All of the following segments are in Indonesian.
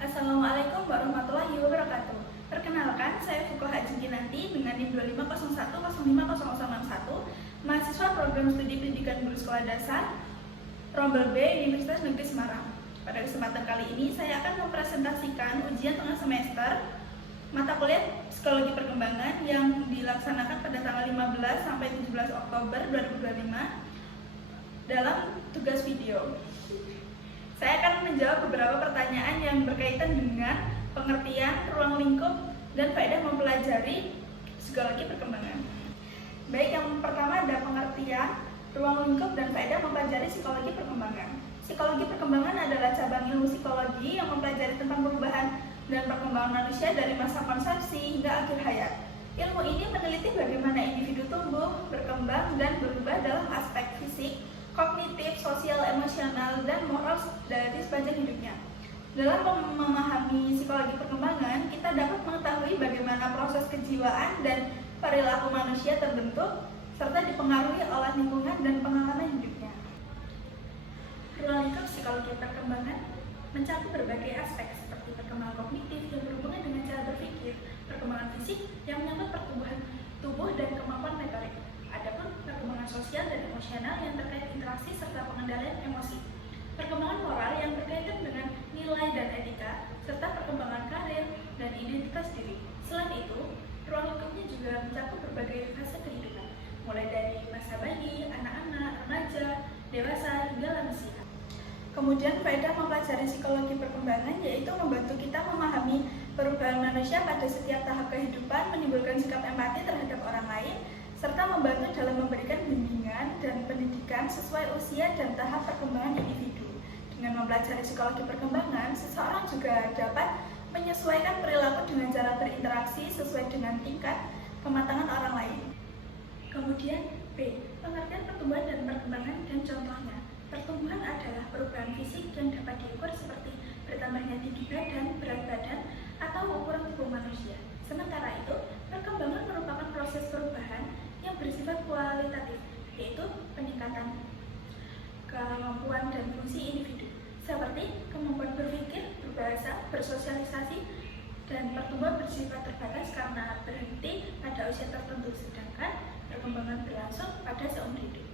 Assalamualaikum warahmatullahi wabarakatuh. Perkenalkan, saya Fukoha Jinkinanti dengan NIM 2501050061, mahasiswa program studi pendidikan guru sekolah dasar Rombel B Universitas Negeri Semarang. Pada kesempatan kali ini, saya akan mempresentasikan ujian tengah semester mata kuliah Psikologi Perkembangan yang dilaksanakan pada tanggal 15 sampai 17 Oktober 2025 dalam tugas video. Saya akan menjawab beberapa pertanyaan yang berkaitan dengan pengertian, ruang lingkup, dan faedah mempelajari psikologi perkembangan. Baik, yang pertama ada pengertian, ruang lingkup, dan faedah mempelajari psikologi perkembangan. Psikologi perkembangan adalah cabang ilmu psikologi yang mempelajari tentang perubahan dan perkembangan manusia dari masa konsepsi hingga akhir hayat. Ilmu ini meneliti bagaimana individu tumbuh, berkembang, dan berubah dalam aspek fisik, kognitif, sosial, emosional, dan moral dari sepanjang hidupnya. Dalam memahami psikologi perkembangan, kita dapat mengetahui bagaimana proses kejiwaan dan perilaku manusia terbentuk, serta dipengaruhi oleh lingkungan dan pengalaman hidupnya. Ruang lingkup psikologi perkembangan mencakup berbagai aspek seperti perkembangan kognitif yang berhubungan dengan cara berpikir, perkembangan fisik yang menyangkut pertumbuhan tubuh dan kemampuan motorik. Adapun perkembangan sosial dan emosional yang terkait interaksi serta pengendalian emosi. Perkembangan moral yang berkaitan dengan nilai dan etika, serta perkembangan karir dan identitas diri. Selain itu, ruang lingkupnya juga mencakup berbagai fase kehidupan, mulai dari masa bayi, anak-anak, remaja, dewasa, hingga lansia. Kemudian faedah mempelajari psikologi perkembangan yaitu membantu kita memahami perubahan manusia pada setiap tahap kehidupan, menimbulkan sikap empati terhadap orang lain, serta membantu dalam memberikan bimbingan dan pendidikan sesuai usia dan tahap perkembangan individu. Dengan mempelajari psikologi perkembangan, seseorang juga dapat menyesuaikan perilaku dengan cara berinteraksi sesuai dengan tingkat kematangan orang lain. Kemudian B. Pengertian pertumbuhan dan perkembangan dan contohnya. Pertumbuhan adalah perubahan fisik yang dapat diukur seperti bertambahnya tinggi badan, berat badan, atau ukuran tubuh manusia. Sementara itu, perkembangan merupakan proses perubahan yang bersifat kualitatif, yaitu peningkatan kemampuan dan fungsi individu, seperti kemampuan berpikir, berbahasa, bersosialisasi, dan pertumbuhan bersifat terbatas karena berhenti pada usia tertentu, sedangkan perkembangan berlangsung pada seumur hidup.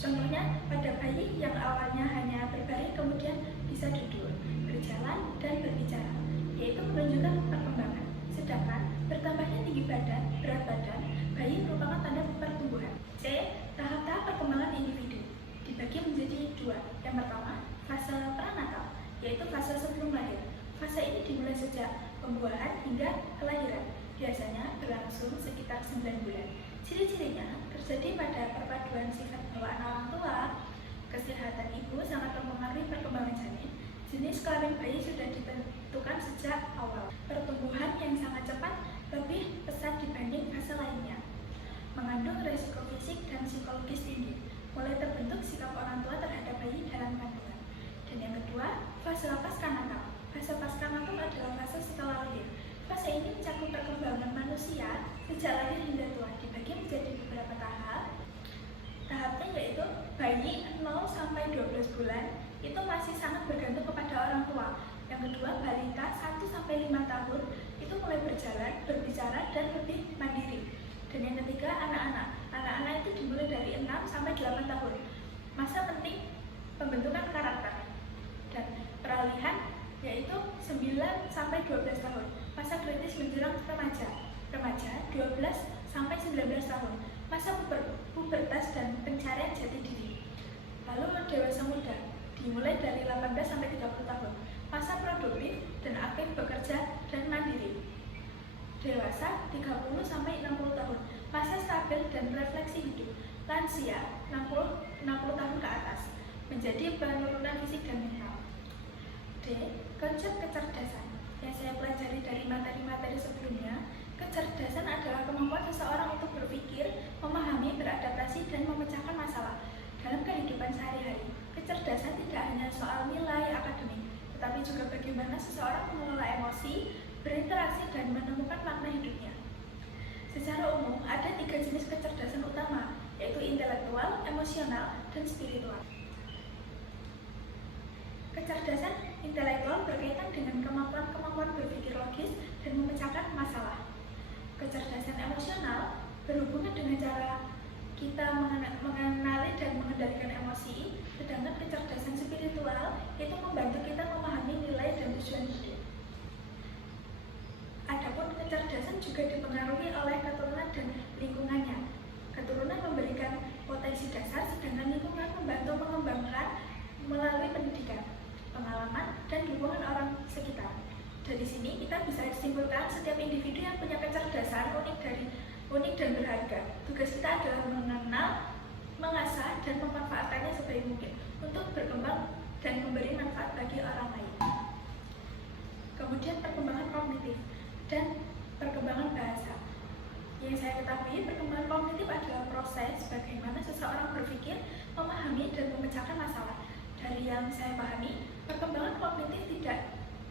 Contohnya, pada bayi yang awalnya hanya berbaring kemudian bisa duduk, berjalan, dan berbicara, yaitu menunjukkan perkembangan. Sedangkan bertambahnya tinggi badan, berat badan, bayi merupakan tanda pertumbuhan. C. Tahap-tahap perkembangan individu dibagi menjadi dua. Yang pertama, fase pranatal, yaitu fase sebelum lahir. Fase ini dimulai sejak pembuahan hingga kelahiran, biasanya berlangsung sekitar 9 bulan. Ciri-cirinya terjadi pada perpaduan sifat bawaan orang tua, kesehatan ibu sangat mempengaruhi perkembangan janin, jenis kelamin bayi sudah ditentukan sejak awal, pertumbuhan yang sangat cepat lebih pesat dibanding fase lainnya, mengandung resiko fisik dan psikologis tinggi, mulai terbentuk sikap orang tua terhadap bayi dalam kandungan. Dan yang kedua, fase pasca-natal. Fase pasca-natal adalah fase setelah lahir. Fase ini mencakup perkembangan manusia sejak lahir hingga tua, dibagi menjadi beberapa tahap. Tahapnya yaitu bayi 0 sampai 12 bulan itu masih sangat bergantung kepada orang tua. Yang kedua, balita 1 sampai 5 tahun itu mulai berjalan, berbicara, dan lebih mandiri. Dan yang ketiga, anak-anak. Anak-anak itu dimulai dari 6 sampai 8 tahun. Masa penting pembentukan karakter. Dan peralihan yaitu 9 sampai 12 tahun. Masa kritis menjelang remaja. Remaja 12 sampai 19 tahun. Masa pubertas dan pencarian jati diri. Lalu dewasa muda dimulai dari 18 sampai 30 tahun. Masa produktif dan aktif bekerja dan mandiri. Dewasa 30 sampai 60 tahun. Masa stabil dan refleksi hidup. Lansia 60 tahun ke atas. Menjadi penurunan fisik dan mental. D. Konsep kecerdasan. Yang saya pelajari dari materi-materi sebelumnya, kecerdasan adalah kemampuan seseorang untuk berpikir, memahami, beradaptasi, dan memecahkan masalah dalam kehidupan sehari-hari. Kecerdasan tidak hanya soal nilai akademik, tetapi juga bagaimana seseorang mengelola emosi, berinteraksi, dan menemukan makna hidupnya. Secara umum, ada 3 jenis kecerdasan utama, yaitu intelektual, emosional, dan spiritual. Kecerdasan intelektual berkaitan dengan kemampuan kemampuan berpikir logis dan memecahkan masalah. Kecerdasan emosional berhubungan dengan cara kita mengenali dan mengendalikan emosi, sedangkan kecerdasan spiritual itu membantu kita memahami nilai dan tujuan hidup. Adapun kecerdasan juga dipengaruhi oleh keturunan dan lingkungannya. Keturunan memberikan potensi dasar, sedangkan lingkungan membantu mengembangkan melalui pendidikan, pengalaman, dan dukungan orang sekitar. Dari sini kita bisa simpulkan setiap individu yang punya kecerdasan unik dan berharga. Tugas kita adalah mengenal, mengasah, dan memanfaatkannya sebaik mungkin untuk berkembang dan memberi manfaat bagi orang lain. Kemudian perkembangan kognitif dan perkembangan bahasa. Yang saya ketahui, perkembangan kognitif adalah proses bagaimana seseorang berpikir, memahami, dan memecahkan masalah. Dari yang saya pahami, perkembangan kognitif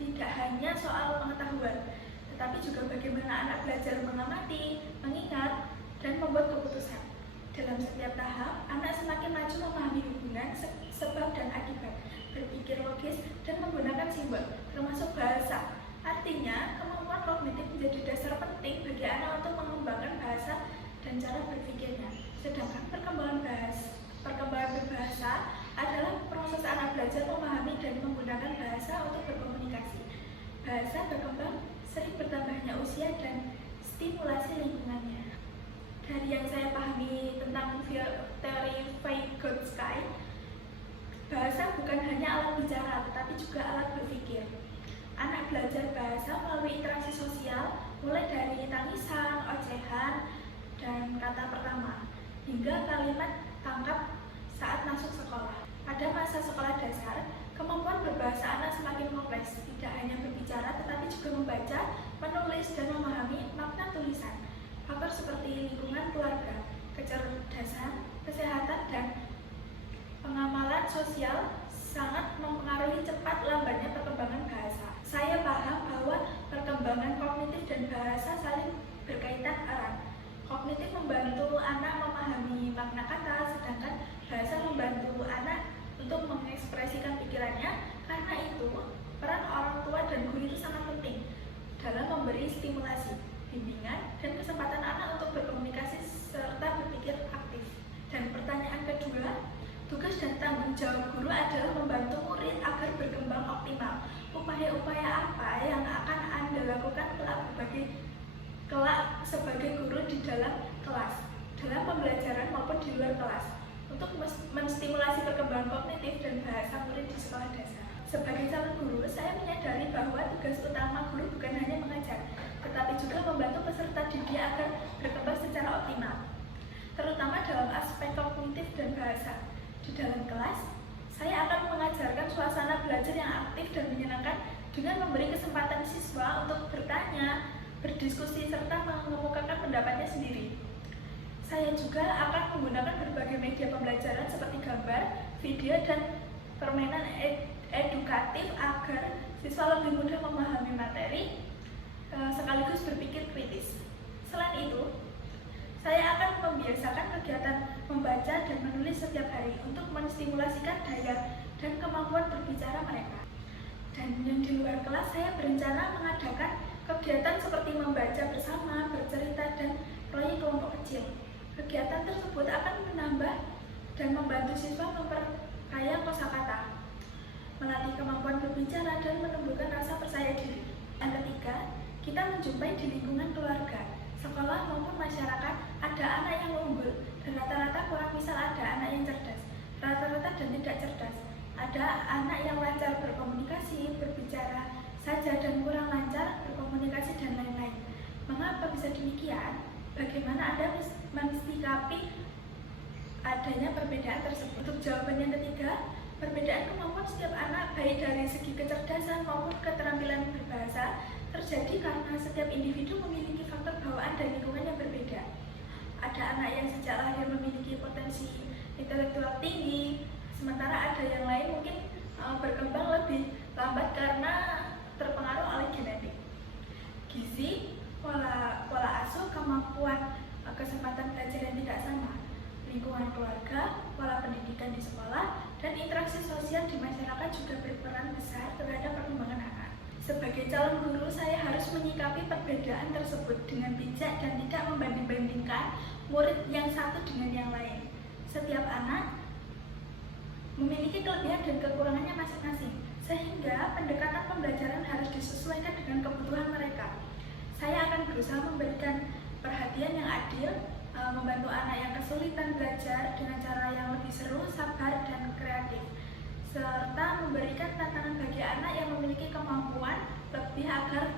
tidak hanya soal pengetahuan, tetapi juga bagaimana anak belajar mengamati, mengingat, dan membuat keputusan. Dalam setiap tahap, anak semakin maju memahami hubungan, sebab dan akibat, berpikir logis, dan menggunakan simbol, termasuk bahasa. Artinya, kemampuan kognitif menjadi dasar penting bagi anak untuk mengembangkan bahasa dan cara berpikirnya. Sedangkan perkembangan berbahasa adalah proses anak belajar memahami dan menggunakan bahasa untuk berkomunikasi. Bahasa berkembang sering bertambahnya usia dan stimulasi lingkungannya. Dari yang saya pahami tentang teori Vygotsky, bahasa bukan hanya alat bicara, tetapi juga alat berpikir. Anak belajar bahasa melalui interaksi sosial, mulai dari tangisan, ocehan, dan kata pertama, hingga kalimat tangkap saat masuk sekolah. Pada masa sekolah dasar, kemampuan berbahasa anak semakin kompleks, tidak hanya berbicara, tetapi juga membaca, menulis, dan memahami makna tulisan. Faktor seperti lingkungan keluarga, kecerdasan, kesehatan, dan pengamalan sosial sangat mempengaruhi cepat lambatnya perkembangan bahasa. Saya paham bahwa perkembangan kognitif dan bahasa saling berkaitan erat. Kognitif membantu anak memahami makna kata, sedangkan bahasa membantu anak untuk mengekspresikan pikirannya. Karena itu, peran orang tua dan guru itu sangat penting dalam memberi stimulasi, bimbingan, dan kesempatan anak untuk berkomunikasi serta berpikir aktif. Dan pertanyaan kedua, tugas dan tanggung jawab guru adalah membantu murid agar berkembang optimal. Upaya-upaya apa yang akan Anda lakukan kelak sebagai guru di dalam kelas, dalam pembelajaran maupun di luar kelas, untuk menstimulasi perkembangan kognitif dan bahasa murid di sekolah dasar? Sebagai calon guru, saya menyadari bahwa tugas utama guru bukan hanya mengajar, tetapi juga membantu peserta didik agar berkembang secara optimal, terutama dalam aspek kognitif dan bahasa. Di dalam kelas, saya akan mengajarkan suasana belajar yang aktif dan menyenangkan dengan memberi kesempatan siswa untuk bertanya, berdiskusi, serta mengemukakan pendapatnya sendiri. Saya juga akan menggunakan berbagai media pembelajaran seperti gambar, video, dan permainan edukatif agar siswa lebih mudah memahami materi sekaligus berpikir kritis. Selain itu, saya akan membiasakan kegiatan membaca dan menulis setiap hari untuk menstimulasikan daya dan kemampuan berbicara mereka. Dan yang di luar kelas, saya berencana mengadakan kegiatan seperti membaca bersama, bercerita, dan proyek kelompok kecil. Kegiatan tersebut akan menambah dan membantu siswa memperkaya kosakata, melatih kemampuan berbicara, dan menumbuhkan rasa percaya diri. Yang ketiga, kita menjumpai di lingkungan keluarga, sekolah maupun masyarakat ada anak yang unggul dan rata-rata kurang, misal ada anak yang cerdas, rata-rata dan tidak cerdas, ada anak yang lancar berkomunikasi, berbicara saja dan kurang lancar berkomunikasi dan lain-lain. Mengapa bisa demikian? Bagaimana Anda mensikapi adanya perbedaan tersebut? Untuk jawaban yang ketiga, perbedaan kemampuan setiap anak baik dari segi kecerdasan maupun keterampilan berbahasa terjadi karena setiap individu memiliki faktor bawaan dan lingkungan yang berbeda. Ada anak yang sejak lahir memiliki potensi intelektual tinggi, sementara ada yang lain mungkin berkembang lebih lambat karena terpengaruh oleh genetik, gizi, pola asuh, kemampuan, kesempatan belajar yang tidak sama, lingkungan keluarga, pola pendidikan di sekolah, dan interaksi sosial di masyarakat juga berperan besar terhadap perkembangan anak. Sebagai calon guru, saya harus menyikapi perbedaan tersebut dengan bijak dan tidak membanding-bandingkan murid yang satu dengan yang lain. Setiap anak memiliki kelebihan dan kekurangannya masing-masing, sehingga pendekatan pembelajaran harus disesuaikan dengan kebutuhan mereka. Saya akan berusaha memberikan perhatian yang adil, membantu anak yang kesulitan belajar dengan cara yang lebih seru, sabar, dan kreatif, serta memberikan tantangan bagi anak yang memiliki kemampuan lebih agar